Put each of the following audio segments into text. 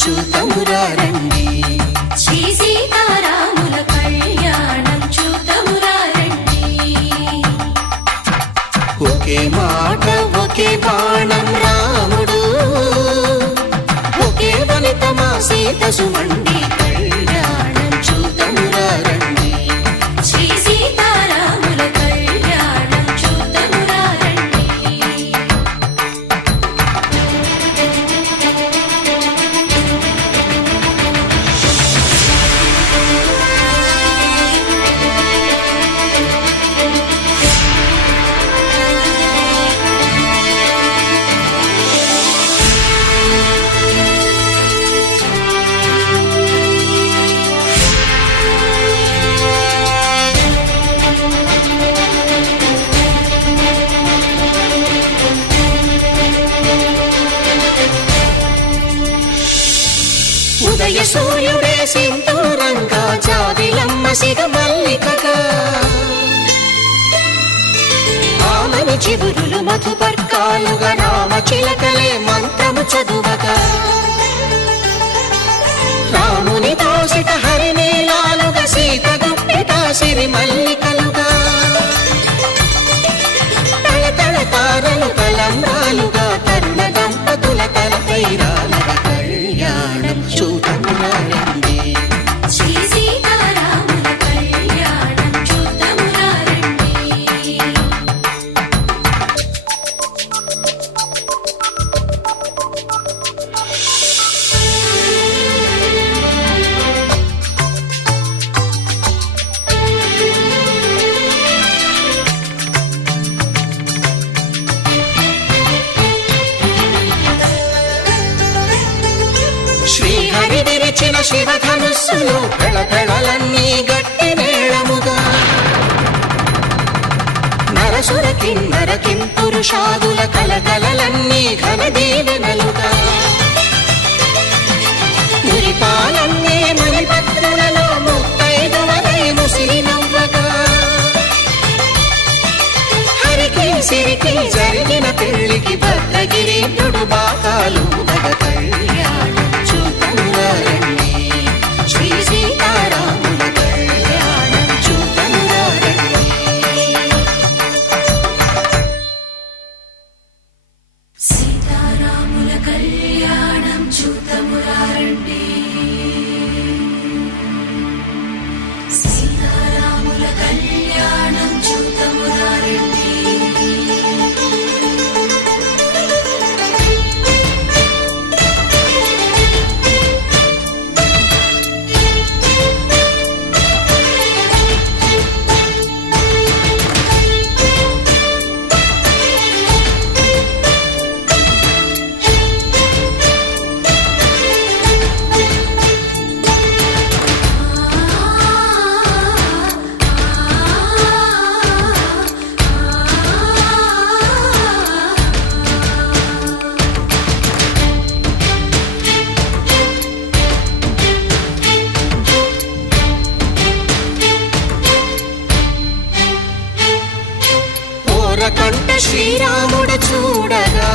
చూతమురా రండి. శ్రీ సీతారాముల కళ్యాణం చూతమురా రండి. ఒకే మాట ఒకే బాణం రాముడు, ఒకే వనిత మా సీత సుమండి కళ్యాణం చూతమురా రండి. శ్రీ సీతారాముల కళ్యాణం చూతమురా రండి. ఉదయ సూర్యుడే సింధూరంగా, జాబిలమ్మ సిగ మల్లికగా, ఆమని చివురులు మధుపర్కాలుగా, రామ చిలకలే మంత్రము చదువగా, రాముని దోసిట హరినీలాలుగా, సీత గుప్పిట సిరి మల్లికలుగా, తళతళ తారలు తలంబ్రాలుగా, తరుణ దంపతుల తలపై రాలగా కళ్యాణం చూతమురా రండి. శ్రీ సీతారాముల కళ్యాణం చూతమురా రండి. శ్రీహరి విరిచిన శివధనుస్సులు పెళపెళలన్నీ గట్టి మేళముగా, నరసుర కిన్నర కింపురుషాదుల కలకలలన్నీ ఘన దీవెనలుగా, మురిపాలన్నీ మణిపత్రులలో ముత్తైదువలై ముసిరి నవ్వగా, హరికి సిరికి జరిగిన పెళ్లికి భద్రగిరీంద్రుడు బాకాలు కళ్యాణం చూతమురా రండి. శ్రీ సీతారాముల కళ్యాణం చూతమురా రండి. సీతారాముల కళ్యాణం చూతమురా రండి. సీతారాముల కళ్యాణం చూతమురా రండి. కంట శ్రీరాముడు చూడగా,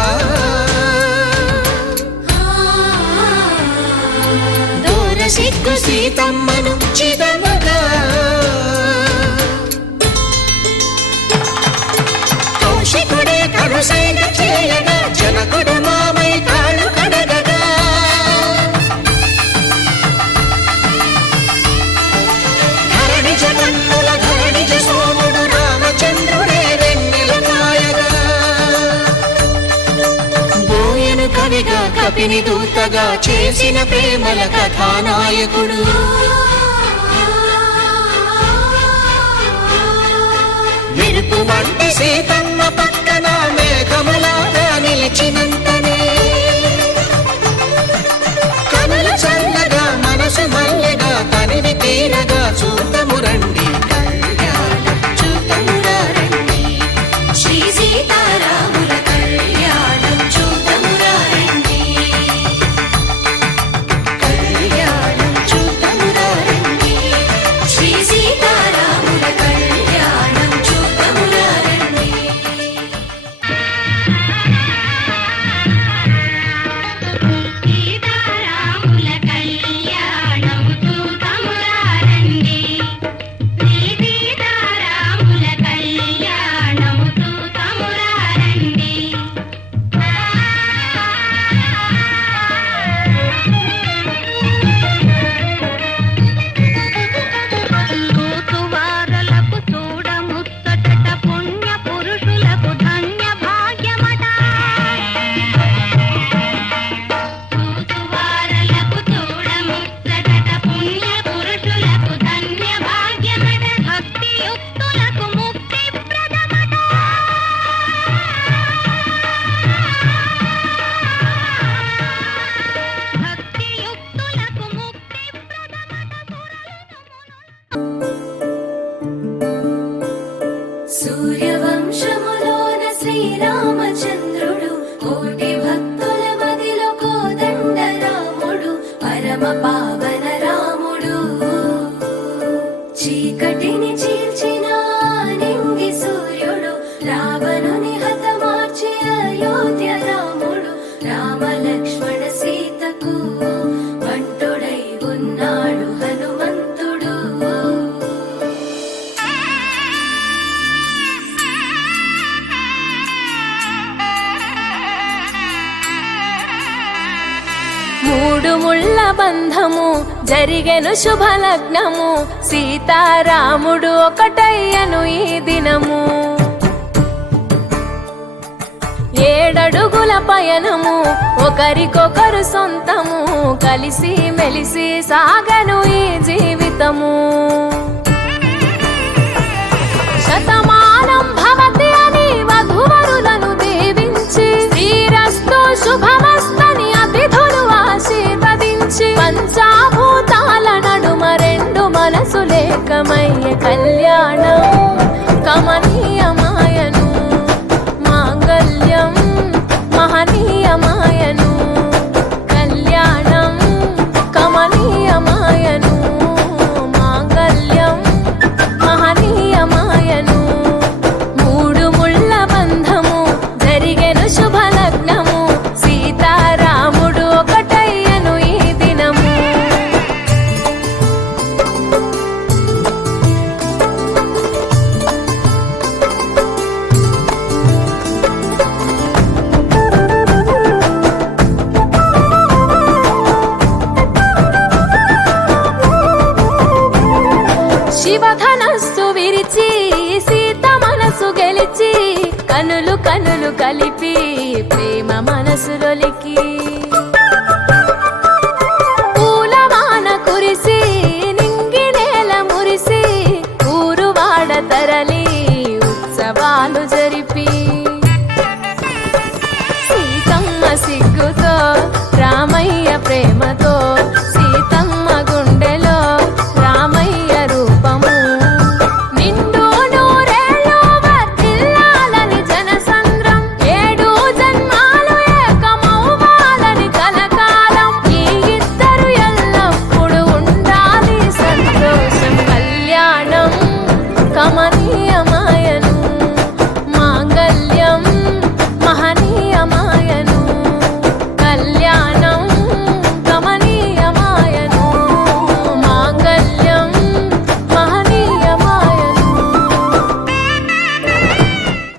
దూర సిగ్గు సీతమ్మను చిదమగా, కౌశికుడే కరుసైన చేయగా, జనకుడు మామై కాళ్ళు కడగగా, ధరణి జగన్నుల ధరణిజ సోముడు రామచంద్రుడే కవిగా కపిని దూతగా చేసిన ప్రేమల కథానాయకుడు, మెరుపు వంటి సీతమ్మ పక్కన మేఘములాగా నిలిచినంతనే, కనుల చల్లగా మనసు మల్లెగా తనివి తీరగా చూతము రండి కళ్యాణం చూతమురా రండి. శ్రీ సీతారాముల కళ్యాణం చూతమురా రండి. కళ్యాణం చూతమురా రండి. శ్రీ సీతారాముల కళ్యాణం చూతమురా రండి. మూడు ముళ్ళ బంధము జరిగెను శుభలగ్నము, సీతారాముడు ఒకటయ్యను ఈ దినము. 7 అడుగుల పయనము ఒకరికొకరు సొంతము, కలిసి మెలిసి సాగను ఈ జీవితము. శతమానం భవతి అని వధువరులను దీవించి, శ్రీరస్తు శుభమస్తని అతిథులు ఆశీర్వదించి, పంచాభూతాల నడుమ 2 మనసులేకమయ్యే కళ్యాణం కమనీయమాయను, మాంగళ్యం మహనీయమాయను. కళ్యాణం కమనీయమాయను, మాంగళ్యం మహనీయమాయను. మూడు ముళ్ళ బంధము జరిగెను శుభలగ్నము, సీతారాముడు ఒకటయ్యను ఈ దినము. శివధనస్సు విరిచి సీత మనసు గెలిచి, కనులు కనులు కలిపి ప్రేమ మనసులొలికి,